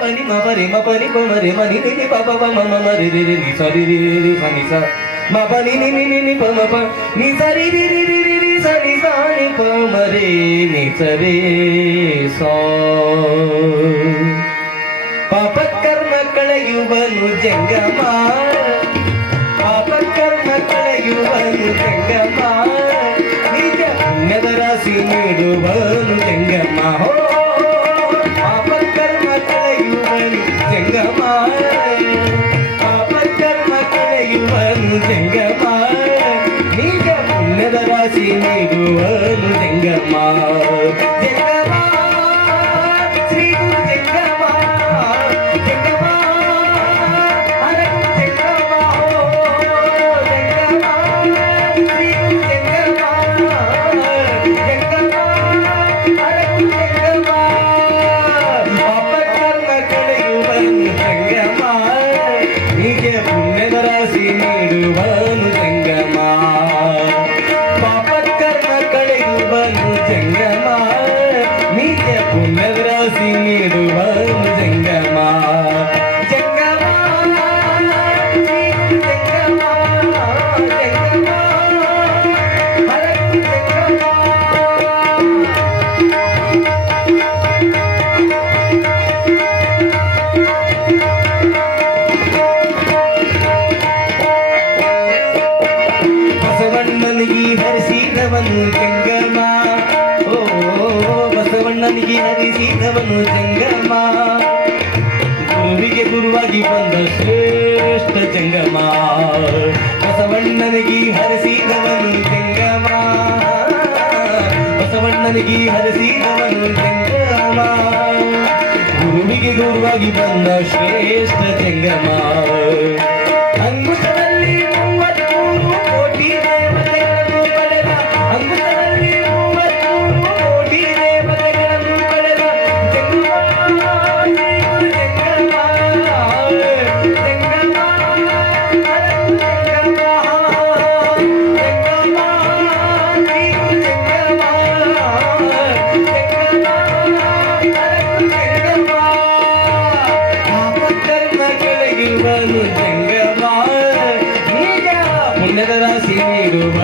పని మరి మని కొమరి మని నిని పప పమ మరి రి రి సరి రి రి రి సని స మ పని కళయువను జంగమా ಬಲು ಜಂಗಮ್ಮ ನೀಗ ಪುಣ್ಯದ ರಾಶಿ ನೀಡುವಲು ಜಂಗಮ್ಮ ಜಂಗಮ ಓ, ಬಸವಣ್ಣನಿಗೆ ಹರಿಸಿದವನು ಜಂಗಮ ಗುರುವಿಗೆ ಗುರುವಾಗಿ ಬಂದ ಶ್ರೇಷ್ಠ ಜಂಗಮ ಬಸವಣ್ಣನಿಗೆ ಹರಿಸಿದವನು ಜಂಗಮ ಬಸವಣ್ಣನಿಗೆ ಹರಿಸಿದವನು ಜಂಗಮ ಗುರುವಿಗೆ ಗುರುವಾಗಿ ಬಂದ ಶ್ರೇಷ್ಠ ಜಂಗಮ திருவ